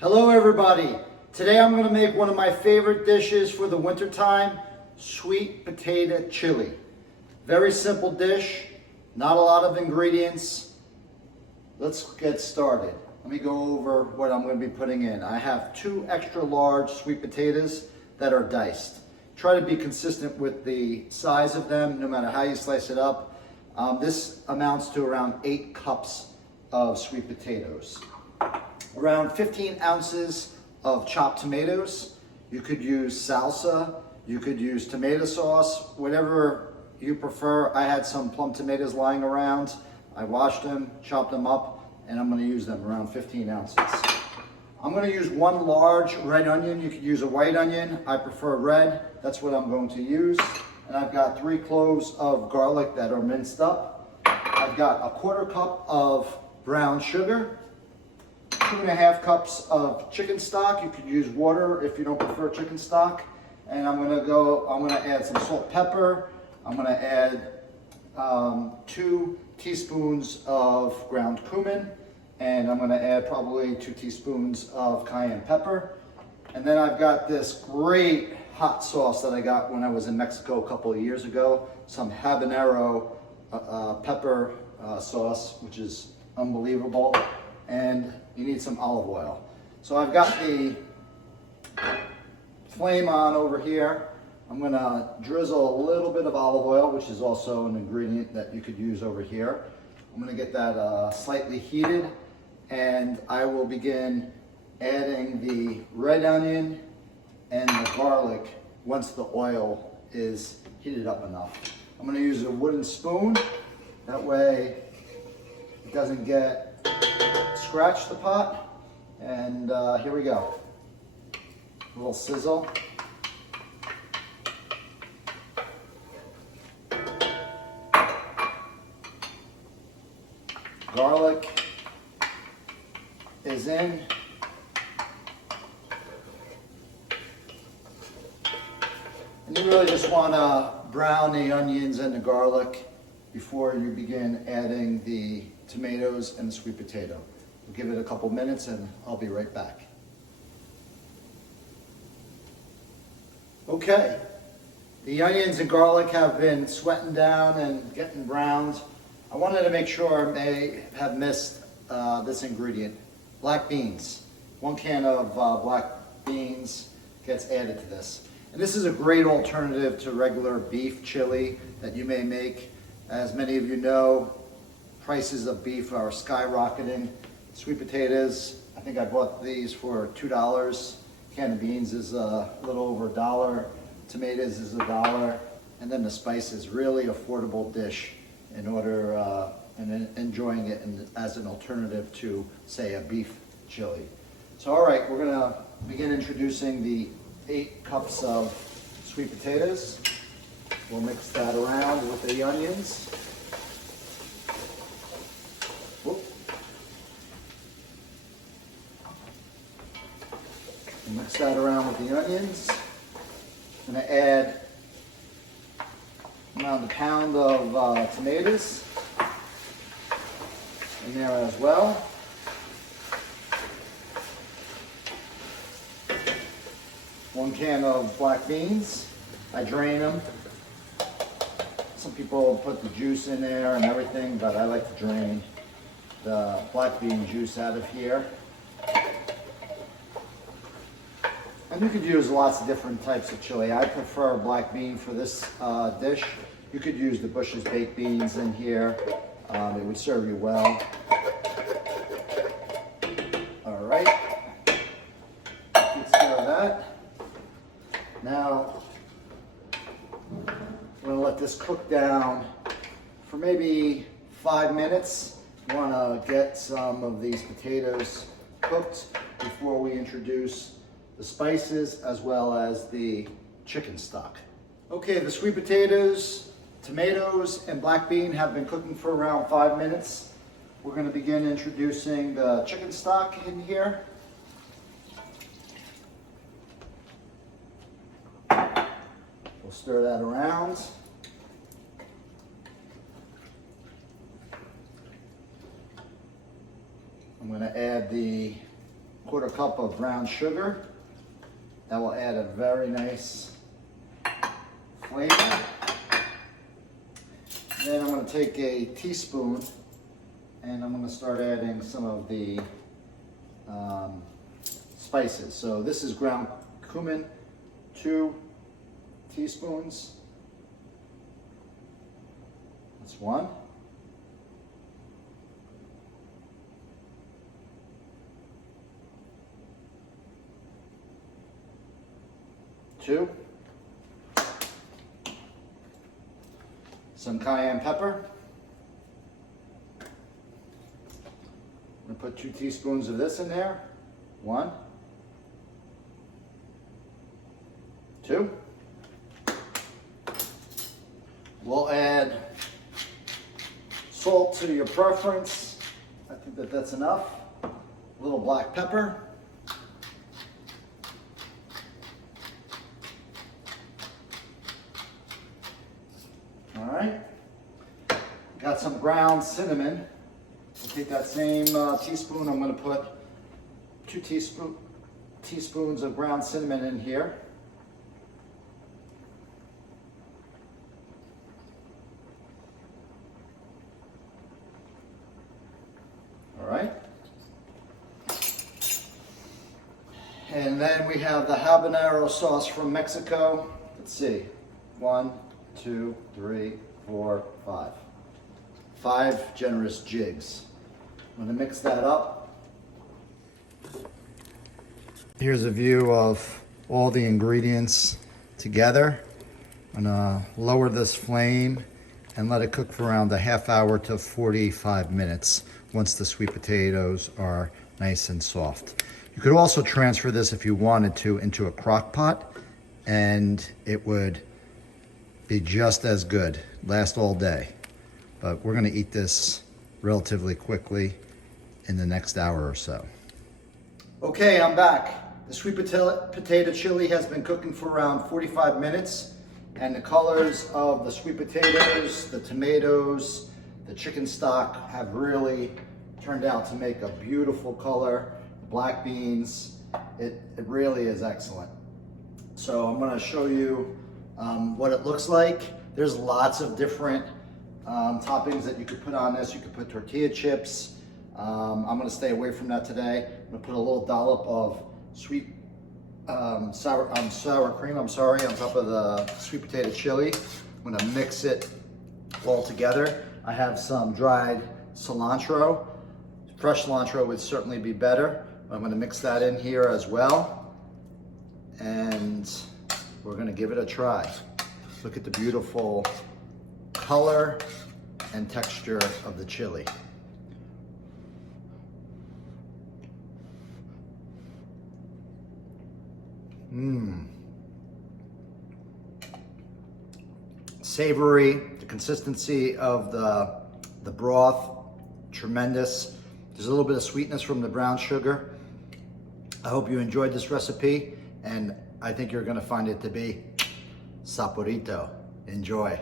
Hello everybody. Today I'm going to make one of my favorite dishes for the winter time, sweet potato chili. Very simple dish, not a lot of ingredients. Let's get started. Let me go over what I'm going to be putting in. I have 2 extra large sweet potatoes that are diced. Try to be consistent with the size of them, no matter how you slice it up. This amounts to around 8 cups of sweet potatoes. Around 15 ounces of chopped tomatoes. You could use salsa, you could use tomato sauce, whatever you prefer. I had some plum tomatoes lying around. I washed them, chopped them up, and I'm going to use them around 15 ounces. I'm going to use 1 large red onion. You could use a white onion. I prefer red. That's what I'm going to use. And I've got 3 cloves of garlic that are minced up. I've got a 1/4 cup of brown sugar, 2.5 cups of chicken stock. You could use water if you don't prefer chicken stock. And I'm gonna add some salt, pepper. I'm gonna add 2 teaspoons of ground cumin. And I'm gonna add probably 2 teaspoons of cayenne pepper. And then I've got this great hot sauce that I got when I was in Mexico a couple of years ago. Some habanero pepper sauce, which is unbelievable. And you need some olive oil. So I've got the flame on over here. I'm gonna drizzle a little bit of olive oil, which is also an ingredient that you could use over here. I'm gonna get that slightly heated, and I will begin adding the red onion and the garlic once the oil is heated up enough. I'm gonna use a wooden spoon. That way it doesn't scratch the pot. And here we go. A little sizzle. Garlic is in. And you really just want to brown the onions and the garlic before you begin adding the tomatoes and the sweet potato. We'll give it a couple minutes and I'll be right back. Okay, the onions and garlic have been sweating down and getting browned. I wanted to make sure I may have missed this ingredient, black beans. 1 can of black beans gets added to this. And this is a great alternative to regular beef chili that you may make. As many of you know, prices of beef are skyrocketing. Sweet potatoes, I think I bought these for $2. Can of beans is a little over $1. Tomatoes is $1. And then the spices, really affordable dish in order and enjoying it as an alternative to, say, a beef chili. So, all right, we're gonna begin introducing the 8 cups of sweet potatoes. We'll mix that around with the onions. Whoop. Mix that around with the onions. I'm going to add around a pound of tomatoes in there as well. One can of black beans. I drain them. Some people put the juice in there and everything, but I like to drain the black bean juice out of here. And you could use lots of different types of chili. I prefer black bean for this dish. You could use the Bush's baked beans in here. It would serve you well. All right, takes care of that. Now, I'm gonna let this cook down for maybe 5 minutes. You wanna get some of these potatoes cooked before we introduce the spices as well as the chicken stock. Okay, the sweet potatoes, tomatoes, and black bean have been cooking for around 5 minutes. We're gonna begin introducing the chicken stock in here. We'll stir that around. I'm gonna add the 1/4 1/4 cup of brown sugar. That will add a very nice flavor. Then I'm going to take a teaspoon and I'm going to start adding some of the spices. So this is ground cumin, 2 teaspoons. That's 1. Two. Some cayenne pepper. I'm going to put 2 teaspoons of this in there. 1. 2. We'll add salt to your preference. I think that that's enough. A little black pepper. All right. Got some ground cinnamon. I'll take that same teaspoon. I'm going to put 2 teaspoons of ground cinnamon in here. All right. And then we have the habanero sauce from Mexico. Let's see. 1, 2, 3, 4, 5. 5 generous jigs. I'm going to mix that up. Here's a view of all the ingredients together. I'm going to lower this flame and let it cook for around a half hour to 45 minutes once the sweet potatoes are nice and soft. You could also transfer this, if you wanted to, into a crock pot and it would be just as good, last all day. But we're gonna eat this relatively quickly in the next hour or so. Okay, I'm back. The sweet potato chili has been cooking for around 45 minutes, and the colors of the sweet potatoes, the tomatoes, the chicken stock have really turned out to make a beautiful color. Black beans, it really is excellent. So I'm gonna show you what it looks like. There's lots of different toppings that you could put on this. You could put tortilla chips. I'm gonna stay away from that today. I'm gonna put a little dollop of sweet sour cream, on top of the sweet potato chili. I'm gonna mix it all together. I have some dried cilantro. Fresh cilantro would certainly be better. I'm gonna mix that in here as well. And we're gonna give it a try. Look at the beautiful color and texture of the chili. Savory, the consistency of the broth, tremendous. There's a little bit of sweetness from the brown sugar. I hope you enjoyed this recipe, and I think you're gonna find it to be saporito. Enjoy.